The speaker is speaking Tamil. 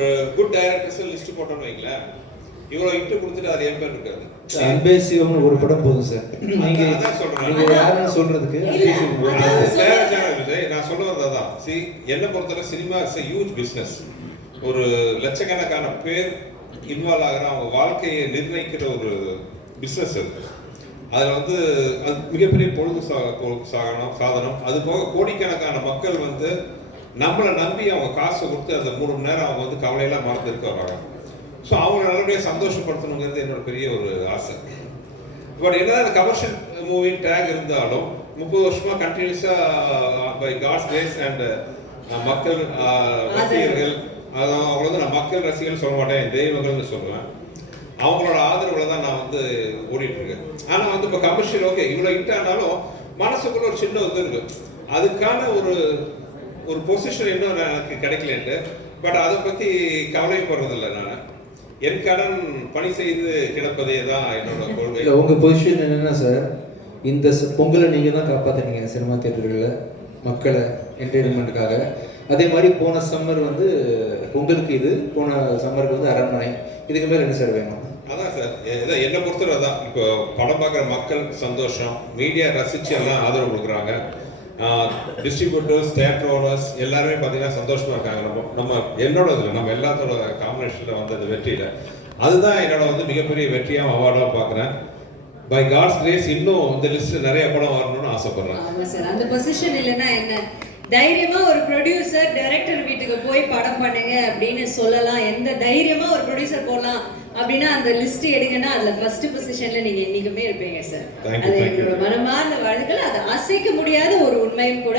ஒரு குட் டைரக்டர்ஸ் லிஸ்ட் போட்டோம்னு வைங்களேன். இவ்வளோ இட்டு கொடுத்துட்டு அது என் பேர் இருக்காது ஒரு படம் போதும் சார். நீங்க. நீங்க யாருன்னு சொல்றதுக்கு நான் சொல்ல வந்தது அதான். சி என்னை பொறுத்தவரை சினிமா இஸ் ஹியூஜ் பிஸ்னஸ் ஒரு லட்சக்கணக்கான பேர் இன்வால்வ் ஆகிற அவங்க வாழ்க்கையை நிர்ணயிக்கிற ஒரு பிஸ்னஸ் அது. அதில் வந்து அது மிகப்பெரிய பொழுது சா சாகனம் சாதனம். அது போக கோடிக்கணக்கான மக்கள் வந்து நம்மளை நம்பி அவங்க காசை கொடுத்து அந்த மூணு மணி நேரம் அவங்க வந்து கவலையெல்லாம் மறந்துருக்க வராங்க. ஸோ அவங்க நல்லபடியாக சந்தோஷப்படுத்தணுங்கிறது என்னோட பெரிய ஒரு ஆசை. பட் என்னதான் அந்த கமர்ஷியல் மூவி டேக் இருந்தாலும் முப்பது வருஷமா கண்டினியூஸாக பை காட்ஸ் கிரேஸ் அண்ட் மக்கள் uh, ரசிகர்கள் அதான் அவங்கள வந்து நான் மக்கள் ரசிகர்கள் சொல்ல மாட்டேன் தெய்வங்கள்னு சொல்லுவேன். அவங்களோட ஆதரவுல தான் நான் வந்து ஓடிட்டு இருக்கேன் ஆனால் வந்து இப்போ கமர்ஷியல் ஓகே இவ்வளோ ஹிட் ஆனாலும் மனசுக்குள்ள ஒரு சின்ன இது இருக்கு. அதுக்கான ஒரு ஒரு பொசிஷன் இன்னும் எனக்கு கிடைக்கலன்ட்டு பட் அதை பத்தி கவலைப்படுறதில்லை நான். என் கடன் பணி செய்து கிடப்பதே தான் என்னோட கொள்கை. இல்ல உங்க பொசிஷன் என்னன்னா சார் இந்த பொங்கலை நீங்க தான் காப்பாத்துனீங்க சினிமா தியேட்டர்களில் மக்களை என்டர்டைன்மெண்ட்டுக்காக அதே மாதிரி போன சம்மர் வந்து பொங்கலுக்கு இது போன சம்மருக்கு வந்து அரண்மனை. இதுக்கு மேல என்ன சார் வேணும்? அதான் சார் இதான் என்னை பொறுத்தவரை அதான் இப்போ படம் பார்க்குற மக்கள் சந்தோஷம் மீடியா ரசிச்சு எல்லாம் ஆதரவு கொடுக்குறாங்க. டிஸ்ட்ரிபியூட்டர்ஸ் தேட்டர் ஓனர்ஸ் எல்லாருமே பார்த்தீங்கன்னா சந்தோஷமாக இருக்காங்க. நம்ம நம்ம என்னோட இதில் நம்ம எல்லாத்தோட காம்பினேஷனில் வந்த அந்த வெற்றியில் அதுதான் என்னோட வந்து மிகப்பெரிய வெற்றியாக அவார்டாக பார்க்குறேன் பை காட்ஸ் கிரேஸ் இன்னும் இந்த லிஸ்ட் நிறைய படம் வரணும்னு ஆசைப்படுறேன். சார் அந்த பொசிஷன் இல்லைன்னா என்ன? தைரியமா ஒரு ப்ரொடியூசர் டைரக்டர் வீட்டுக்கு போய் படம் பண்ணுங்க அப்படின்னு சொல்லலாம். எந்த தைரியமா ஒரு ப்ரொடியூசர் போடலாம் அப்படின்னா அந்த லிஸ்ட் எடுங்கன்னா அதுல ஃபர்ஸ்ட் பொசிஷன்ல நீங்க என்னைக்குமே இருப்பீங்க சார் அது. என்னோட மனமார்ந்த வாழ்க்கையில் அது அசைக்க முடியாத ஒரு உண்மையும் கூட